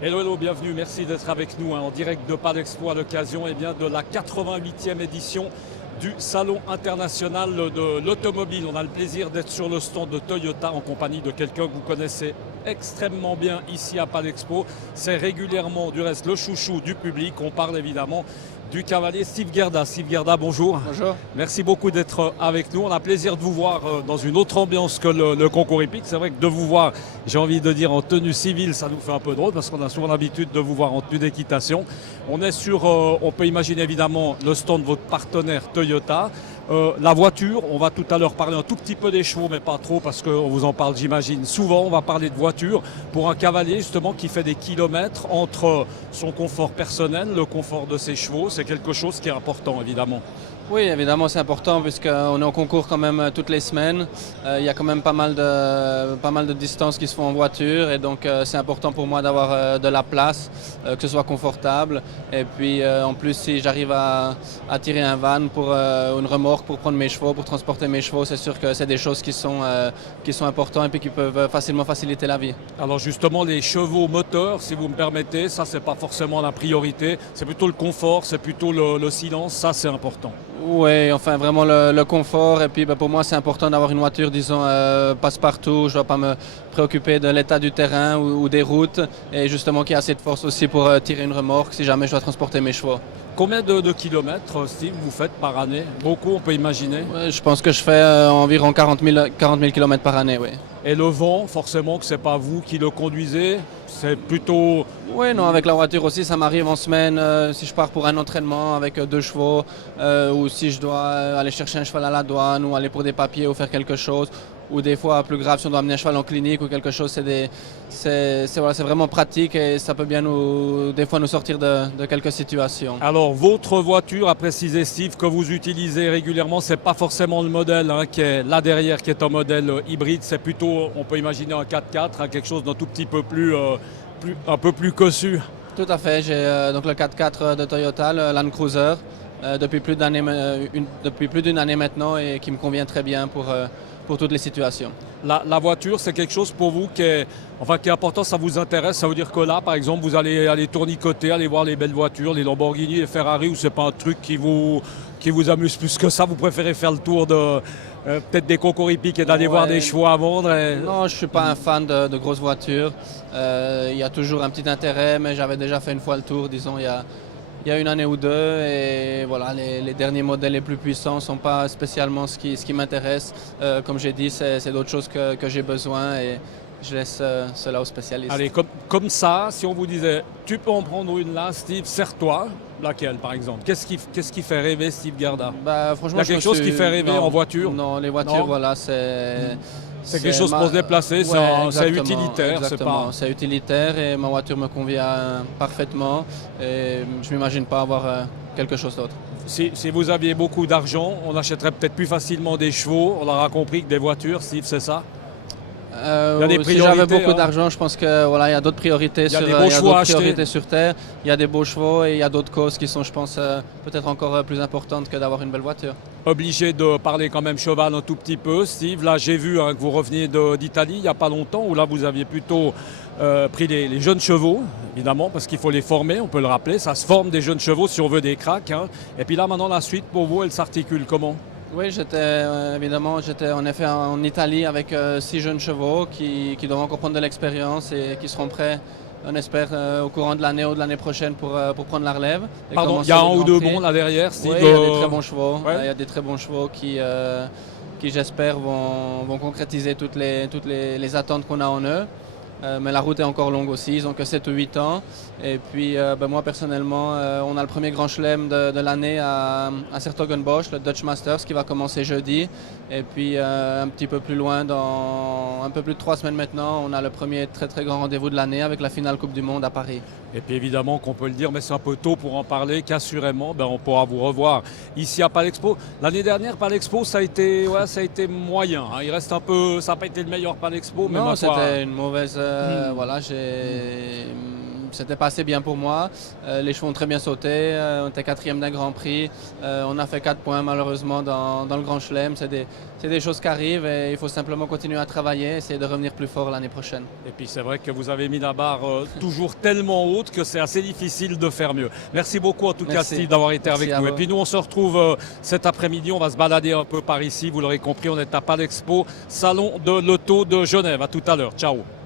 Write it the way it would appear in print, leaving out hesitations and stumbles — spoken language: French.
Hello, hello, bienvenue, merci d'être avec nous en direct de Palexpo à l'occasion de la 88e édition du Salon international de l'automobile. On a le plaisir d'être sur le stand de Toyota en compagnie de quelqu'un que vous connaissez extrêmement bien ici à Palexpo. C'est régulièrement du reste le chouchou du public. On parle évidemment du cavalier Steve Gerda. Steve Gerda, bonjour. Bonjour. Merci beaucoup d'être avec nous. On a plaisir de vous voir dans une autre ambiance que le concours hippique. C'est vrai que de vous voir, j'ai envie de dire en tenue civile, ça nous fait un peu drôle parce qu'on a souvent l'habitude de vous voir en tenue d'équitation. On est sur, on peut imaginer évidemment le stand de votre partenaire Toyota. La voiture, on va tout à l'heure parler un tout petit peu des chevaux, mais pas trop parce qu'on vous en parle, j'imagine, souvent. On va parler de voiture pour un cavalier justement qui fait des kilomètres entre son confort personnel, le confort de ses chevaux. C'est quelque chose qui est important, évidemment. Oui, évidemment, c'est important puisqu'on est en concours quand même toutes les semaines. Il y a quand même pas mal de distances qui se font en voiture et donc c'est important pour moi d'avoir de la place, que ce soit confortable. Et puis en plus, si j'arrive à tirer un van pour une remorque pour prendre mes chevaux, pour transporter mes chevaux, c'est sûr que c'est des choses qui sont importantes et puis qui peuvent facilement faciliter la vie. Alors justement, les chevaux moteurs, si vous me permettez, ça c'est pas forcément la priorité. C'est plutôt le confort, c'est plutôt le silence, ça c'est important. Oui, enfin vraiment le confort et puis pour moi c'est important d'avoir une voiture disons passe-partout, je ne dois pas me préoccuper de l'état du terrain ou des routes et justement qu'il y a assez de force aussi pour tirer une remorque si jamais je dois transporter mes chevaux. Combien de kilomètres, Steve, vous faites par année? Beaucoup, on peut imaginer. Ouais, je pense que je fais environ 40 000 kilomètres par année, oui. Et le vent, forcément que ce n'est pas vous qui le conduisez, c'est plutôt... Oui, non, avec la voiture aussi, ça m'arrive en semaine, si je pars pour un entraînement avec 2 chevaux, ou si je dois aller chercher un cheval à la douane, ou aller pour des papiers, ou faire quelque chose, ou des fois, plus grave, si on doit amener un cheval en clinique ou quelque chose, c'est vraiment pratique et ça peut bien des fois nous sortir de quelques situations. Alors, votre voiture, à préciser, Steve, que vous utilisez régulièrement, ce n'est pas forcément le modèle qui est là derrière, qui est un modèle hybride, c'est plutôt, on peut imaginer un 4x4, quelque chose d'un tout petit peu un peu plus cossu. Tout à fait, j'ai donc le 4x4 de Toyota, le Land Cruiser, depuis plus d'une année maintenant et qui me convient très bien pour toutes les situations. La voiture, c'est quelque chose pour vous qui est important, ça vous intéresse. Ça veut dire que là, par exemple, vous allez aller tournicoter, aller voir les belles voitures, les Lamborghini, les Ferrari, ou c'est pas un truc qui vous amuse plus que ça? Vous préférez faire le tour de peut-être des concours hippiques et d'aller voir des chevaux à vendre Non, je ne suis pas un fan de grosses voitures. Il y a toujours un petit intérêt, mais j'avais déjà fait une fois le tour, disons, il y a une année ou deux. Et voilà, les derniers modèles les plus puissants ne sont pas spécialement ce qui m'intéresse. Comme j'ai dit, c'est d'autres choses que j'ai besoin et je laisse cela aux spécialistes. Allez, comme ça, si on vous disait, tu peux en prendre une là, Steve, serre-toi. Laquelle, par exemple? Qu'est-ce qui fait rêver Steve Gerda? Franchement, il y a quelque chose qui fait rêver en voiture? Non, les voitures, voilà, c'est... C'est quelque chose pour se déplacer, ouais, c'est utilitaire. C'est utilitaire et ma voiture me convient parfaitement et je ne m'imagine pas avoir quelque chose d'autre. Si vous aviez beaucoup d'argent, on achèterait peut-être plus facilement des chevaux, on aura compris que des voitures, Steve, c'est ça? Il y a des priorités, si j'avais beaucoup d'argent, je pense que voilà, il y a d'autres priorités, il y a des beaux chevaux à acheter sur Terre. Il y a des beaux chevaux et il y a d'autres causes qui sont, je pense, peut-être encore plus importantes que d'avoir une belle voiture. Obligé de parler quand même cheval un tout petit peu, Steve. Là, j'ai vu que vous reveniez d'Italie il n'y a pas longtemps, où là, vous aviez plutôt pris les jeunes chevaux, évidemment, parce qu'il faut les former, on peut le rappeler. Ça se forme des jeunes chevaux si on veut des cracks. Et puis là, maintenant, la suite, pour vous, elle s'articule comment? Oui, j'étais en effet en Italie avec 6 jeunes chevaux qui doivent encore prendre de l'expérience et qui seront prêts, on espère, au courant de l'année ou de l'année prochaine pour prendre la relève. Pardon, il y a un ou deux bons là derrière, Steve? Oui, il y a des très bons chevaux. Ouais. Il y a des très bons chevaux qui j'espère, vont concrétiser toutes les attentes qu'on a en eux. Mais la route est encore longue aussi, ils n'ont que 7 ou 8 ans. Et puis moi personnellement, on a le premier grand chelem de l'année à Sertogenbosch, le Dutch Masters, qui va commencer jeudi. Et puis un petit peu plus loin, dans un peu plus de 3 semaines maintenant, on a le premier très très grand rendez-vous de l'année avec la finale Coupe du Monde à Paris. Et puis évidemment qu'on peut le dire, mais c'est un peu tôt pour en parler, qu'assurément on pourra vous revoir ici à Palexpo. L'année dernière, Palexpo, ça a été moyen. Il reste un peu, ça n'a pas été le meilleur Palexpo, mais non, c'était une mauvaise... Voilà, c'était pas assez bien pour moi. Les chevaux ont très bien sauté, on était 4e d'un Grand Prix, on a fait 4 points malheureusement dans le Grand Chelem. C'est des choses qui arrivent et il faut simplement continuer à travailler, essayer de revenir plus fort l'année prochaine. Et puis c'est vrai que vous avez mis la barre toujours tellement haute que c'est assez difficile de faire mieux. Merci beaucoup en tout cas Steve d'avoir été avec nous. Et puis nous on se retrouve cet après-midi, on va se balader un peu par ici, vous l'aurez compris, on est à Palexpo, salon de l'auto de Genève. À tout à l'heure, ciao.